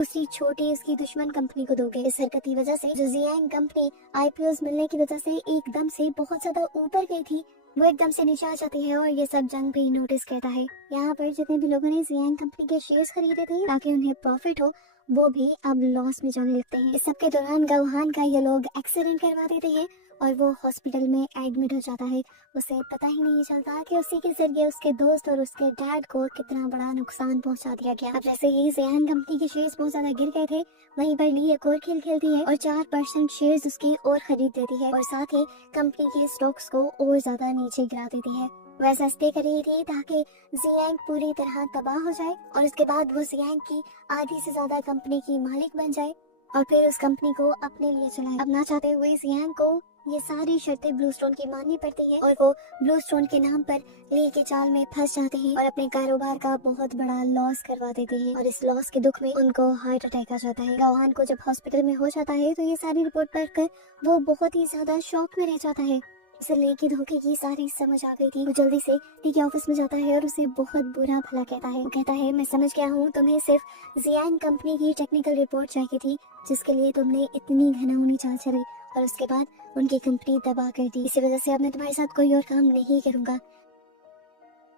दूसरी छोटी उसकी दुश्मन कंपनी को दोगे। इस हरकत की वजह से जो जियांग कंपनी आईपीओ मिलने की वजह से एकदम से बहुत ज्यादा ऊपर गई थी, वो एकदम से नीचे आ जाती है और ये सब जंग भी नोटिस करता है। यहाँ पर जितने भी लोगों ने जियांग कंपनी के शेयर्स खरीदे थे ताकि उन्हें प्रॉफिट हो, वो भी अब लॉस में जाने लगते हैं। इस सब के दौरान गौहान का ये लोग एक्सीडेंट करवा देते हैं और वो हॉस्पिटल में एडमिट हो जाता है। उसे पता ही नहीं चलता कि उसी के जरिए उसके दोस्त और उसके डैड को कितना बड़ा नुकसान पहुंचा दिया गया। अब जैसे ही जियांग कंपनी के शेयर्स बहुत ज्यादा गिर गए थे, वहीं पर ली एक और खेल खेलती है और 4% शेयर्स उसके और खरीद देती है और साथ ही कंपनी के स्टॉक्स को और ज्यादा नीचे गिरा देती है। वैसा इसलिए कर रही थी ताकि जियांग पूरी तरह तबाह हो जाए और उसके बाद वो जियांग की आधी से ज्यादा कंपनी की मालिक बन जाए और फिर उस कंपनी को अपने लिए चलाए। अब ना चाहते हुए जियांग को ये सारी शर्तें ब्लू स्टोन की माननी पड़ती है और वो ब्लू स्टोन के नाम पर ली के चाल में फंस जाते हैं और अपने कारोबार का बहुत बड़ा लॉस करवा देते हैं। और इस लॉस के दुख में उनको हार्ट अटैक आ जाता है। गौहान को जब हॉस्पिटल में हो जाता है तो ये सारी रिपोर्ट पढ़कर वो बहुत ही ज्यादा शॉक में रह जाता है। उसे लेके धोखे की सारी समझ आ गई थी। वो जल्दी से ली के ऑफिस में जाता है और उसे बहुत बुरा भला कहता है। वो कहता है, मैं समझ गया हूँ, तुम्हें सिर्फ जियांग कंपनी की टेक्निकल रिपोर्ट चाहिए थी जिसके लिए तुमने इतनी घिनौनी चाल चली और उसके बाद उनकी कंपनी तबाह कर दी। इसी वजह से अब मैं तुम्हारे साथ कोई और काम नहीं करूंगा।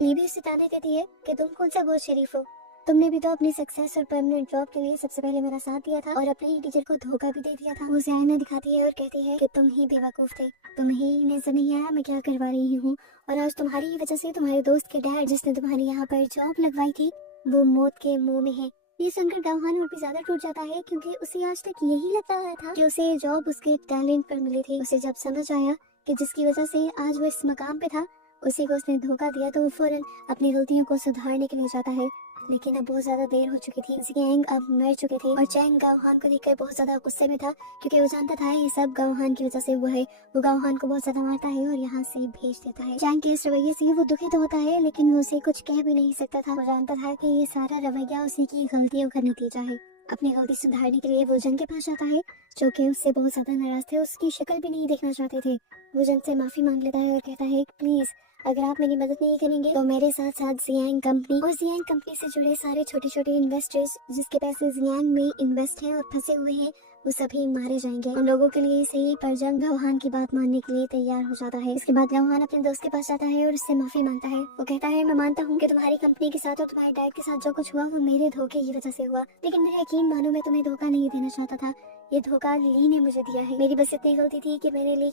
ली भी उसे ताने देती है कि तुम कौन सा बहुत शरीफ हो, तुमने भी तो अपनी सक्सेस और परमानेंट जॉब के लिए सबसे पहले मेरा साथ दिया था और अपने ही टीचर को धोखा भी दे दिया था। वो उसे आईना दिखाती है और कहती है कि तुम ही बेवकूफ थे, तुम्हें ही नजर नहीं आया मैं क्या करवा रही हूँ और आज तुम्हारी ही वजह से तुम्हारे दोस्त के डैड जिसने तुम्हारी यहाँ पर जॉब लगवाई थी वो मौत के मुंह में है। ये सुनकर गौहान और भी ज्यादा टूट जाता है क्योंकि उसे आज तक यही लगता आया था कि उसे जॉब उसके टैलेंट पर मिली थी। उसे जब समझ आया कि जिसकी वजह से आज वो इस मकाम पे था उसी को उसने धोखा दिया तो वो फौरन अपनी गलतियों को सुधारने के लिए जाता है। लेकिन अब बहुत ज्यादा देर हो चुकी थी। जियांग अब मर चुके थे और चैंग गौहान को देखकर बहुत ज्यादा गुस्से में था क्योंकि वो जानता था ये सब गौहान की वजह से हुआ है। वो गौहान को बहुत ज्यादा मारता है और यहाँ से भेज देता है। चैंग के इस रवैये से वो दुखित होता है लेकिन वो उसे कुछ कह भी नहीं सकता था। वो जानता था कि ये सारा रवैया उसी की गलतियों का नतीजा है। अपनी गलती सुधारने के लिए वो जंग के पास जाता है जो कि उससे बहुत ज्यादा नाराज थे, उसकी शक्ल भी नहीं देखना चाहते थे। वो जंग से माफी मांग लेता है और कहता है, प्लीज अगर आप मेरी मदद नहीं करेंगे तो मेरे साथ साथ जियांग कंपनी और जियांग कंपनी से जुड़े सारे छोटे छोटे इन्वेस्टर्स जिसके पैसे जियांग में इन्वेस्ट हैं और फंसे हुए हैं वो सभी मारे जाएंगे। उन लोगों के लिए सही पर जंग गौहान की बात मानने के लिए तैयार हो जाता है। इसके बाद गौहान अपने दोस्त के पास जाता है और उससे माफी मांगता है। वो कहता है, मैं मानता हूँ कि तुम्हारी कंपनी के साथ और तुम्हारे डैड के साथ जो कुछ हुआ वो मेरे धोखे की वजह से हुआ, लेकिन मेरा यकीन मानो मैं तुम्हें धोखा नहीं देना चाहता था। ये धोखा ली ने मुझे दिया है। मेरी बस इतनी गलती थी कि मैंने ली